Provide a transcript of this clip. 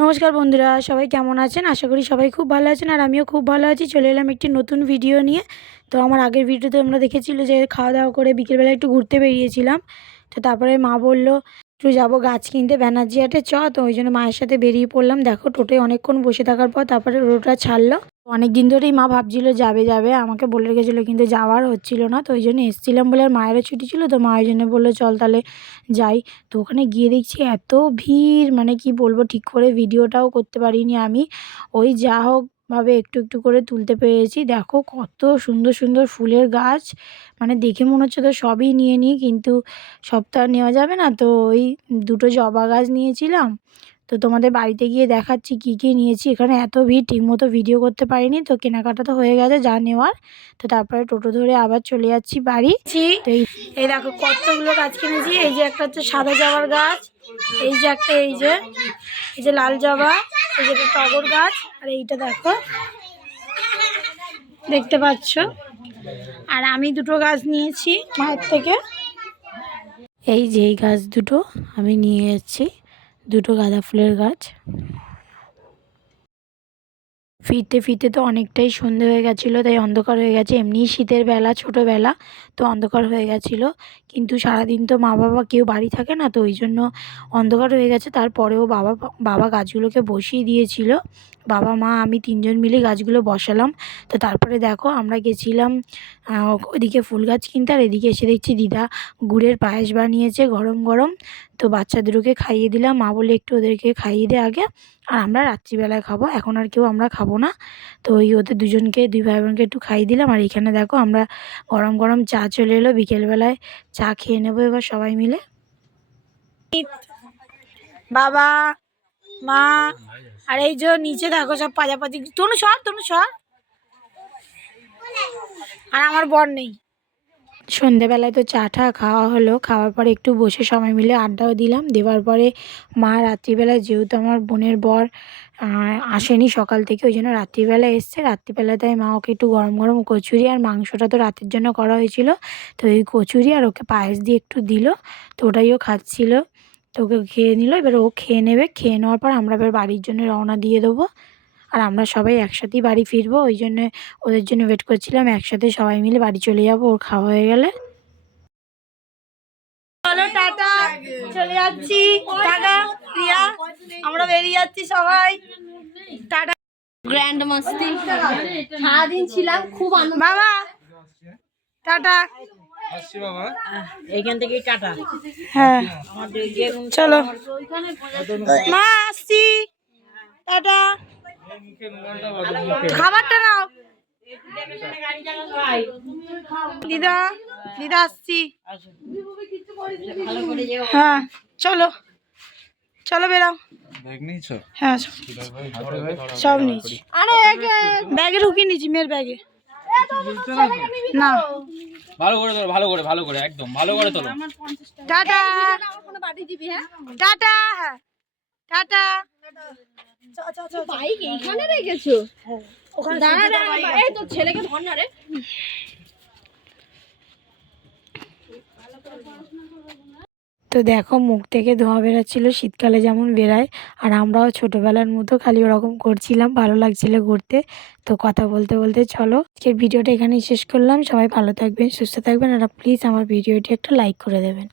নমস্কার বন্ধুরা, সবাই কেমন আছেন? আশা করি সবাই খুব ভালো আছেন আর আমিও খুব ভালো আছি। চলে এলাম একটি নতুন ভিডিও নিয়ে। তো আমার আগের ভিডিওতে তোমরা দেখেছিলে যে খাওয়া দাওয়া করে বিকেলবেলা একটু ঘুরতে বেরিয়েছিলাম। তো তারপরে মা বলল একটু যাবো গাছ কিনতে ব্যানার্জি হাটে, তো ওই জন্য মায়ের সাথে বেরিয়ে পড়লাম। দেখো টোটোয় অনেকক্ষণ বসে থাকার পর তারপরে টোটোটা ছাড়লো। অনেক দিন ধরেই মা ভাবছিল যাবে যাবে, আমাকে বলে রেখেছিলো কিন্তু যাওয়ার হচ্ছিল না। তো ওই জন্য এসেছিলাম বলে, আর মায়েরও ছুটি ছিল, তো মা ওই জন্য বললো চল তাহলে যাই। তো ওখানে গিয়ে দেখছি এত ভিড়, মানে কি বলবো, ঠিক করে ভিডিওটাও করতে পারিনি আমি। ওই যা হোক ভাবে একটু একটু করে তুলতে পেরেছি। দেখো কত সুন্দর সুন্দর ফুলের গাছ, মানে দেখে মনে হচ্ছে তো সবই নিয়ে নিই, কিন্তু সব তো আর নেওয়া যাবে না। তো ওই দুটো জবা গাছ নিয়েছিলাম। তো তোমাদের বাড়িতে গিয়ে দেখাচ্ছি কী কী নিয়েছি। এখানে এত ভিড়, ঠিকমতো ভিডিও করতে পারিনি। তো কেনাকাটা তো হয়ে গেছে যা নেওয়ার। তো তারপরে টোটো ধরে আবার চলে যাচ্ছি বাড়ি। তো এই দেখো কতগুলো গাছ কিনেছি। এই যে একটা হচ্ছে সাদা জবার গাছ, এই যে একটা, এই যে লাল জবা, এই যে টগর গাছ, আর এইটা দেখো দেখতে পাচ্ছ। আর আমি দুটো গাছ নিয়েছি মায়ের থেকে। এই যে এই গাছ দুটো আমি নিয়ে যাচ্ছি, দুটো গাঁদা ফুলের গাছ। ফিরতে ফিরতে তো অনেকটাই সন্ধে হয়ে গেছিলো, তাই অন্ধকার হয়ে গেছে। এমনি শীতের বেলা, ছোটোবেলা, তো অন্ধকার হয়ে গেছিলো। কিন্তু সারাদিন তো মা বাবা কেউ বাড়ি থাকে না, তো ওই জন্য অন্ধকার হয়ে গেছে। তারপরেও বাবা গাছগুলোকে বসিয়ে দিয়েছিল। বাবা মা আমি তিনজন মিলে গাছগুলো বসালাম। তো তারপরে দেখো আমরা গেছিলাম ওইদিকে ফুল গাছ কিনতে, আর এদিকে এসে দেখছি দিদা গুড়ের পায়েস বানিয়েছে গরম গরম। তো বাচ্চা দুটোকে খাইয়ে দিলাম। মা বলে একটু ওদেরকে খাইয়ে দে আগে, আর আমরা রাত্রিবেলায় খাবো, এখন আর কেউ আমরা খাবো না। তো ওই ওদের দুজনকে, দুই ভাই বোনকে একটু খাইয়ে দিলাম। আর এখানে দেখো আমরা গরম গরম চা চলে এলো, বিকেলবেলায় চা খেয়ে নেবো এবার সবাই মিলে। বাবা মা আর এই যে নিচে দেখো সব পাজাপাজি, তনু সর। আর আমার বর নেই। সন্ধেবেলায় তো চা টা খাওয়া হলো, খাওয়ার পরে একটু বসে সবাই মিলে আড্ডাও দিলাম। দেওয়ার পরে মা রাত্রিবেলায়, যেহেতু আমার বোনের বর আসেনি সকাল থেকে, ওই জন্য রাত্রিবেলা এসছে। রাত্রিবেলায় তাই মা ওকে একটু গরম গরম কচুরি, আর মাংসটা তো রাতের জন্য করা হয়েছিল, তো এই কচুরি আর ওকে পায়েস দিয়ে একটু দিল। তো ওটাই ও খাচ্ছিল, তো ওকে খেয়ে নিল। এবার ও খেয়ে নেবে, খেয়ে নেওয়ার পর আমরা এবার বাড়ির জন্য রওনা দিয়ে দেবো। আর আমরা সবাই একসাথেই বাড়ি ফিরবো, ওই জন্য ওদের জন্য ওয়েট করছিলাম। একসাথে সবাই মিলে বাড়ি চলে যাবো ওর খাওয়া হয়ে গেলে। চলো টাটা, চলে যাচ্ছি। টাটা প্রিয়া, আমরা বেরিয়ে যাচ্ছি সবাই। টাটা। গ্র্যান্ড মাস্তি সারাদিন ছিলাম, খুব আনন্দ। বাবা টাটা। আসছি বাবা, এইখান থেকেই টাটা। হ্যাঁ চলো মা, আসছি। টাটা। খাবারটা নাও। দিদা আসছি। হ্যাঁ চলো বেরাও। হ্যাঁ সব নিয়েছি। আরে ব্যাগে ঢুকিয়ে নিয়েছি, মেয়ের ব্যাগে। না ভালো করে একদম ভালো করে তোলো। Tata tata. হ্যাঁ টাটা। বাইক এইখানে রেখেছো? দাঁড়া, এই তোর ছেলেকে ধর না রে। তো দেখো মুখ থেকে ধোঁয়া বেরোচ্ছিল, শীতকালে যেমন বেরায়, আর আমরাও ছোটোবেলার মতো খালি ওরকম করছিলাম, ভালো লাগছিল ঘুরতে। তো কথা বলতে বলতে চলো আজকের ভিডিওটা এখানেই শেষ করলাম। সবাই ভালো থাকবেন, সুস্থ থাকবেন, আর প্লিজ আমার ভিডিওটি একটা লাইক করে দেবেন।